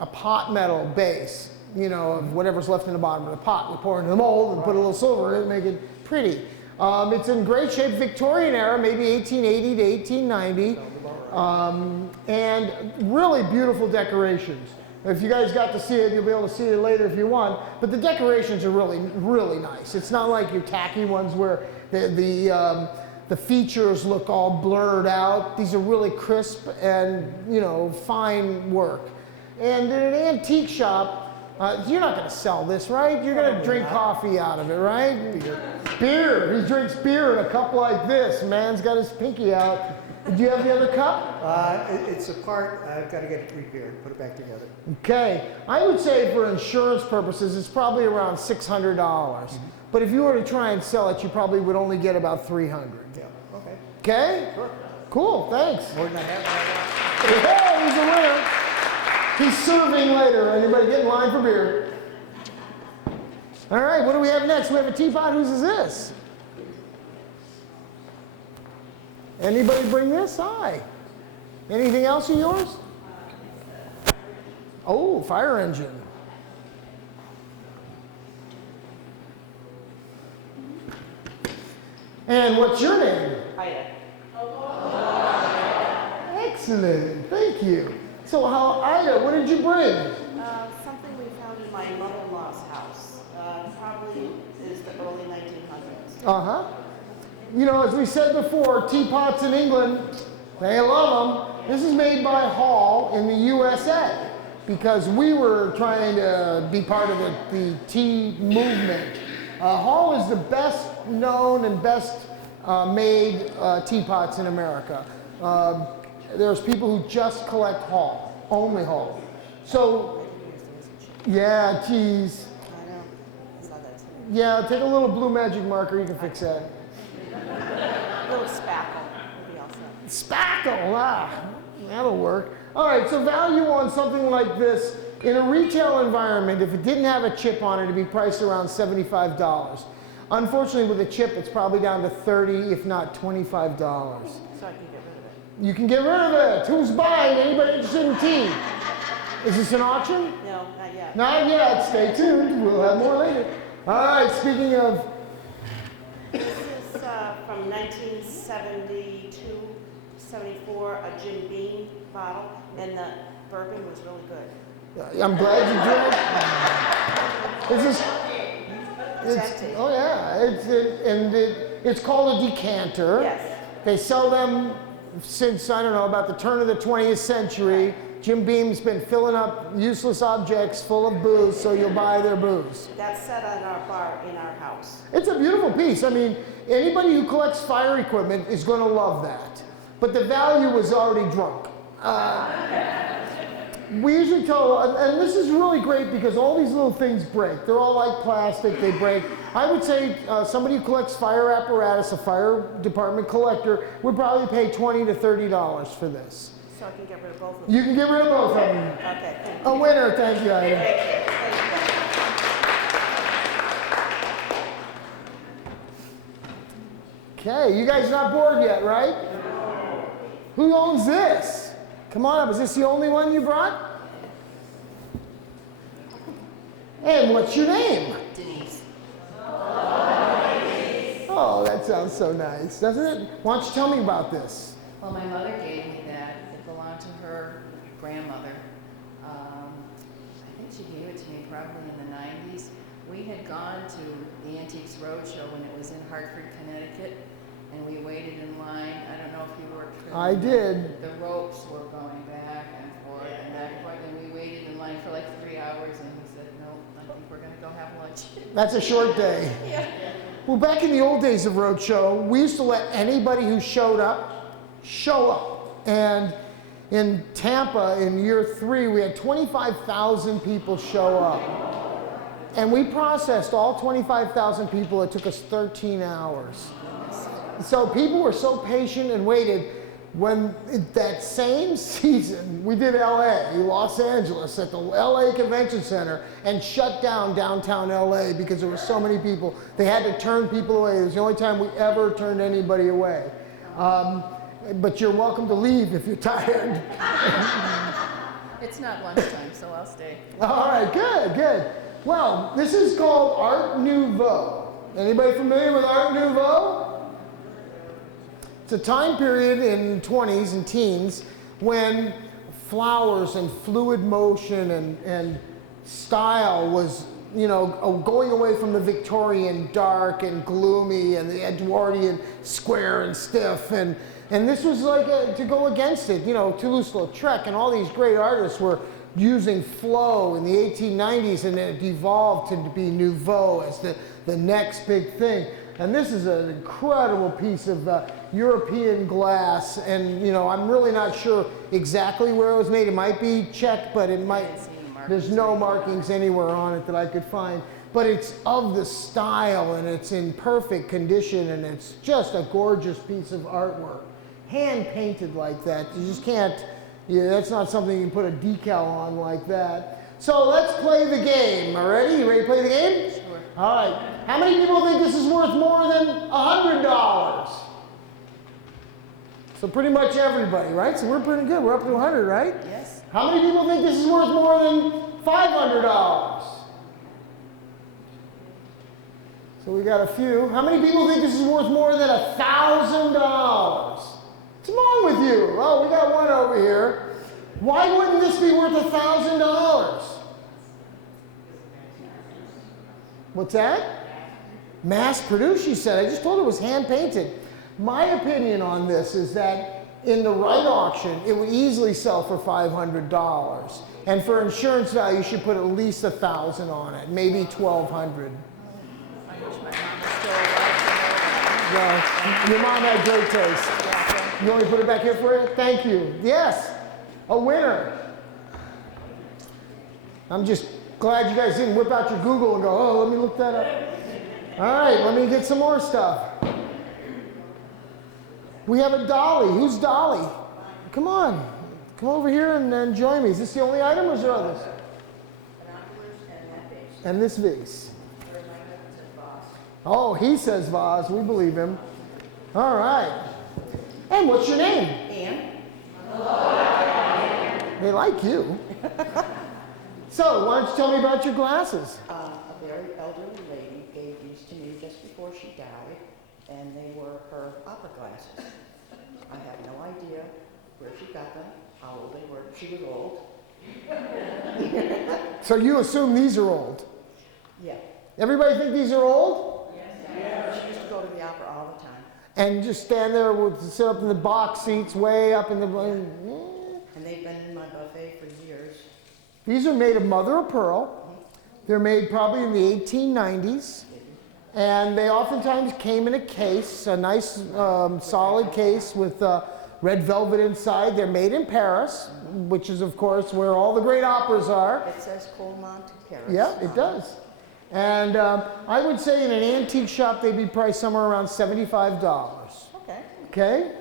a pot metal base, you know, of whatever's left in the bottom of the pot. We pour it in the mold and put a little silver in it and make it pretty. It's in great shape, Victorian era, maybe 1880 to 1890, and really beautiful decorations. If you guys got to see it, you'll be able to see it later if you want, but the decorations are really, really nice. It's not like your tacky ones where the features look all blurred out. These are really crisp and, you know, fine work. And in an antique shop, you're not going to sell this, right? You're going to drink coffee out of it, right? Beer. He drinks beer in a cup like this. Man's got his pinky out. Do you have the other cup? It's apart. I've got to get it repaired, put it back together. Okay. I would say for insurance purposes, it's probably around $600. Mm-hmm. But if you were to try and sell it, you probably would only get about $300. Yeah. Okay. Okay? Sure. Cool. Thanks. More than I have. Hey, he's a winner. He's serving later. Anybody get in line for beer? All right, what do we have next? We have a teapot. Whose is this? Anybody bring this? Hi. Anything else of yours? Oh, fire engine. And what's your name? Ida. Excellent. Thank you. So, Ida, what did you bring? Something we found in my mother-in-law's house. Probably is the early 1900s. Uh-huh. You know, as we said before, teapots in England, they love them. This is made by Hall in the USA because we were trying to be part of the tea movement. Hall is the best known and best made teapots in America. There's people who just collect Hall, only Hall. So, yeah, geez. I know. I saw that too. Yeah, take a little blue magic marker, you can fix that. A little spackle would be also. Spackle, that'll work. All right, so value on something like this, in a retail environment, if it didn't have a chip on it, it'd be priced around $75. Unfortunately, with a chip, it's probably down to $30, if not $25. So I can get rid of it. You can get rid of it. Who's buying? Anybody interested in tea? Is this an auction? No, not yet. Not yet. Stay tuned. We'll have more later. All right, speaking of... This is from 1972, 74, a Jim Beam bottle, and the bourbon was really good. I'm glad you did. Oh yeah, it's called a decanter. Yes. They sell them since, I don't know, about the turn of the 20th century. Jim Beam's been filling up useless objects full of booze, so you'll buy their booze. That's set on our bar in our house. It's a beautiful piece. I mean, anybody who collects fire equipment is going to love that. But the value was already drunk. We usually tell, and this is really great because all these little things break. They're all like plastic, they break. I would say somebody who collects fire apparatus, a fire department collector, would probably pay $20 to $30 for this. So I can get rid of both of them? You can get rid of both of them. Okay, thank you. A winner, thank you, Ida. Thank you. Okay, you guys not bored yet, right? No. Who owns this? Come on up, is this the only one you brought? And what's your name? Denise. Oh, that sounds so nice, doesn't it? Why don't you tell me about this? Well, my mother gave me that. It belonged to her grandmother. I think she gave it to me probably in the 90s. We had gone to the Antiques Roadshow when it was in Hartford, Connecticut, and we waited in line. I don't know if you were. I did. The ropes were going back and forth and back and forth, and we waited in line for like 3 hours, and we said, no, I think we're going to go have lunch. That's a short day. Yeah. Well, back in the old days of Roadshow, we used to let anybody who showed up, show up. And in Tampa, in year 3, we had 25,000 people show up. And we processed all 25,000 people. It took us 13 hours. So people were so patient and waited. When that same season, we did LA, Los Angeles, at the LA Convention Center, and shut down downtown LA because there were so many people. They had to turn people away. It was the only time we ever turned anybody away. But you're welcome to leave if you're tired. It's not lunchtime, so I'll stay. All right, good, good. Well, this is called Art Nouveau. Anybody familiar with Art Nouveau? It's a time period in 20s and teens when flowers and fluid motion and style was, you know, going away from the Victorian dark and gloomy and the Edwardian square and stiff, and this was like to go against it. You know, Toulouse-Lautrec and all these great artists were using flow in the 1890s, and it evolved to be nouveau as the next big thing. And this is an incredible piece of European glass, and you know, I'm really not sure exactly where it was made. It might be Czech, but it might, there's no markings anywhere on it that I could find. But it's of the style, and it's in perfect condition, and it's just a gorgeous piece of artwork. Hand painted like that. You just can't, yeah, that's not something you can put a decal on like that. So let's play the game. All ready? You ready to play the game? Sure. All right. How many people think this is worth more than $100? So pretty much everybody, right? So we're pretty good. We're up to 100, right? Yes. How many people think this is worth more than $500? So we got a few. How many people think this is worth more than $1,000? What's wrong with you? Oh, we got one over here. Why wouldn't this be worth $1,000? What's that? Mass produced, she said. I just told her it was hand painted. My opinion on this is that in the right auction, it would easily sell for $500. And for insurance value, you should put at least $1,000 on it, maybe $1,200. I wish my mom was still alive to know that. Yeah, your mom had great taste. Yeah, thank You want me to put it back here for you? Thank you. Yes, a winner. I'm just glad you guys didn't whip out your Google and go, oh, let me look that up. All right, let me get some more stuff. We have a dolly. Who's Dolly? Come on. Come over here and join me. Is this the only item or is there others? And this vase. Oh, he says vase. We believe him. All right. And what's your name? Anne? They like you. So, why don't you tell me about your glasses? A very elderly lady gave these to me just before she died, and they were her opera glasses. I have no idea where she got them, how old they were. She was old. So you assume these are old? Yeah. Everybody think these are old? Yes. She used to go to the opera all the time. And just stand there with sit up in the box seats, way up in the. And they've been in my buffet for years. These are made of mother of pearl. They're made probably in the 1890s. And they oftentimes came in a case, a nice solid case with red velvet inside. They're made in Paris, which is, of course, where all the great operas are. It says Colmont, Paris. Yeah, it does. And I would say in an antique shop, they'd be priced somewhere around $75. Okay. Okay?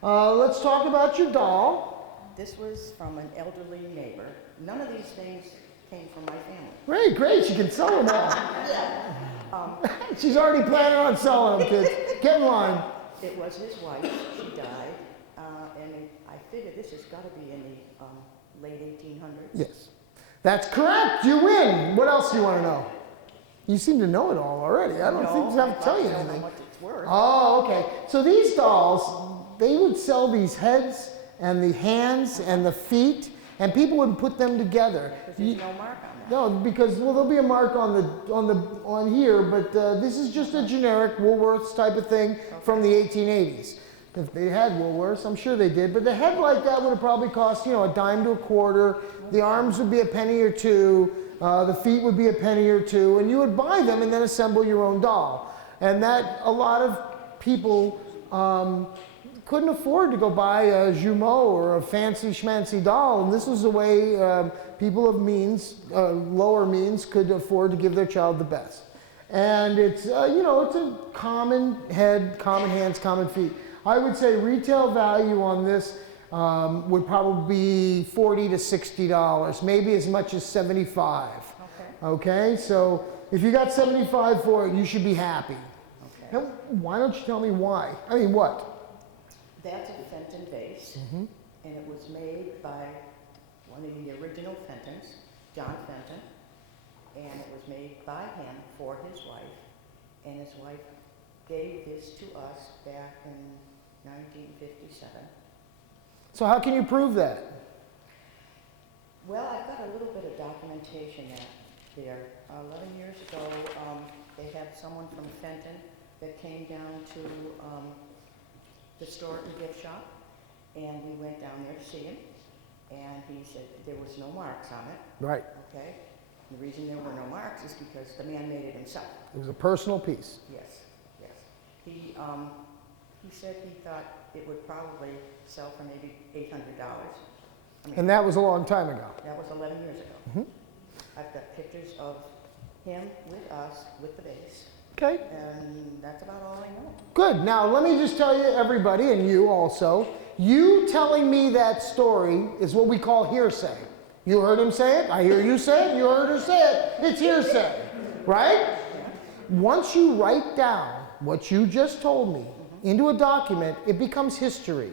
Let's talk about your doll. This was from an elderly neighbor. None of these things came from my family. Great, great. She can sell them all. She's already planning on selling them, kids. Get in line. It was his wife. She died. And I figure this has got to be in the late 1800s. Yes. That's correct. You win. What else do you want to know? You seem to know it all already. I don't think I have to tell you I don't know anything. what it's worth. Oh, okay. So these dolls, they would sell these heads and the hands and the feet, and people would put them together. Because there's no mark on that. No, because well, there'll be a mark on here, but this is just a generic Woolworths type of thing from the 1880s. If they had Woolworths, I'm sure they did, but the head like that would have probably cost, you know, a dime to a quarter. The arms would be a penny or two. The feet would be a penny or two, and you would buy them and then assemble your own doll. And that a lot of people couldn't afford to go buy a jumeau or a fancy schmancy doll, and this was the way people of means, lower means, could afford to give their child the best. And it's, you know, it's a common head, common hands, common feet. I would say retail value on this would probably be $40 to $60, maybe as much as $75. Okay, so if you got $75 for it, you should be happy. Okay. Now, why don't you tell me why? I mean, what? That's a Fenton vase, and it was made by one one of the original Fentons, John Fenton, and it was made by him for his wife, and his wife gave this to us back in 1957. So how can you prove that? Well, I've got a little bit of documentation there. 11 years ago, they had someone from Fenton that came down to the store and gift shop, and we went down there to see him, and he said there was no marks on it, Right. okay? The reason there were no marks is because the man made it himself. It was a personal piece. Yes, yes. He said he thought it would probably sell for maybe $800. I mean, And that was a long time ago. that was 11 years ago. Mhm. I've got pictures of him with us, with the base, Okay. and that's about all I know. Good. Now, let me just tell you, everybody, and you also, you telling me that story is what we call hearsay. You heard him say it, I hear you say it, you heard her say it, it's hearsay, right? Once you write down what you just told me into a document, it becomes history.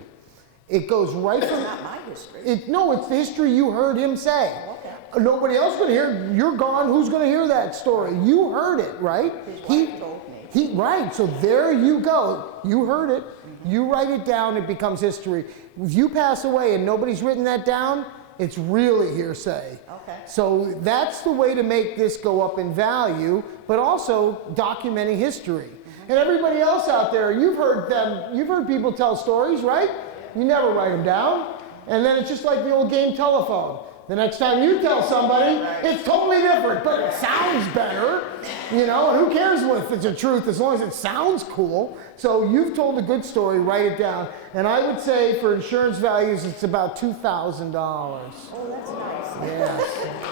It goes right It's from, not my history. no, it's the history you heard him say. Okay. Nobody else going to hear, you're gone, who's going to hear that story? You heard it, right? His wife told me. Right, so there you go. You heard it. You write it down, it becomes history. If you pass away and nobody's written that down, it's really hearsay. Okay. So that's the way to make this go up in value, but also documenting history. And everybody else out there, you've heard people tell stories, right? You never write them down. And then it's just like the old game telephone. The next time you tell somebody, it's totally different, but it sounds better, you know, and who cares if it's a truth as long as it sounds cool. So you've told a good story, write it down. And I would say for insurance values, it's about $2,000. Oh, that's nice. Yes.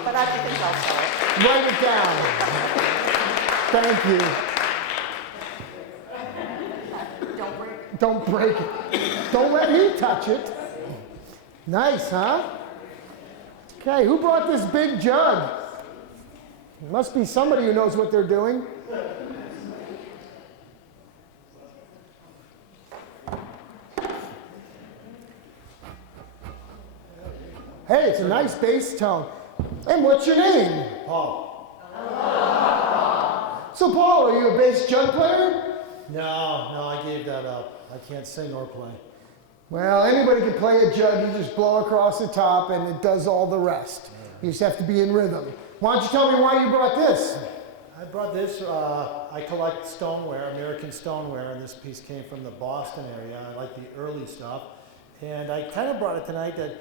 But I think I'll sell it. Write it down. Thank you. Don't break it. Don't break it. Don't let me touch it. Nice, huh? Okay, who brought this big jug? It must be somebody who knows what they're doing. Hey, it's a nice bass tone. And what's your name? Paul. So Paul, are you a bass jug player? No, I gave that up. I can't sing or play. Well, anybody can play a jug. You just blow across the top and it does all the rest. You just have to be in rhythm. Why don't you tell me why you brought this? I brought this, I collect stoneware, American stoneware, and this piece came from the Boston area. I like the early stuff. And I kind of brought it tonight that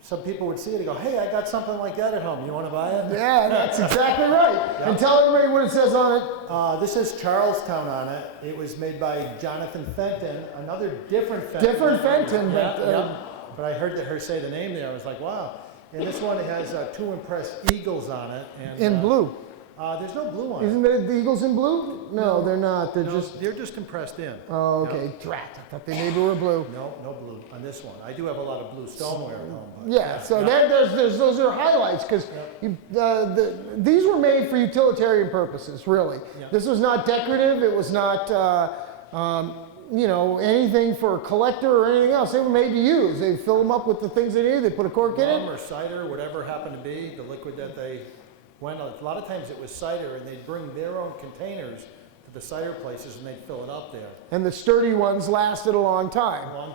some people would see it and go, hey, I got something like that at home. You want to buy it? Yeah, that's exactly right. Yeah. And tell everybody what it says on it. This says Charlestown on it. It was made by Jonathan Fenton, another different Fenton. Different Fenton, Yeah, but... yeah. But I heard her say the name there. I was like, wow. And this one has two impressed eagles on it. And, in blue. There's no blue on it. Isn't it the eagles in blue? No, they're not. They're just... They're just impressed in. Oh, okay. Drat. I thought they maybe were blue. No blue on this one. I do have a lot of blue stoneware at home. But Yeah, so those are highlights because these were made for utilitarian purposes, really. Yeah. This was not decorative. It was not, you know, anything for a collector or anything else. They were made to use. They fill them up with the things they need. They put a cork in rum it. or cider, whatever happened to be, the liquid that they went on. A lot of times it was cider, and they'd bring their own containers to the cider places, and they'd fill it up there. And the sturdy ones lasted a long time. A long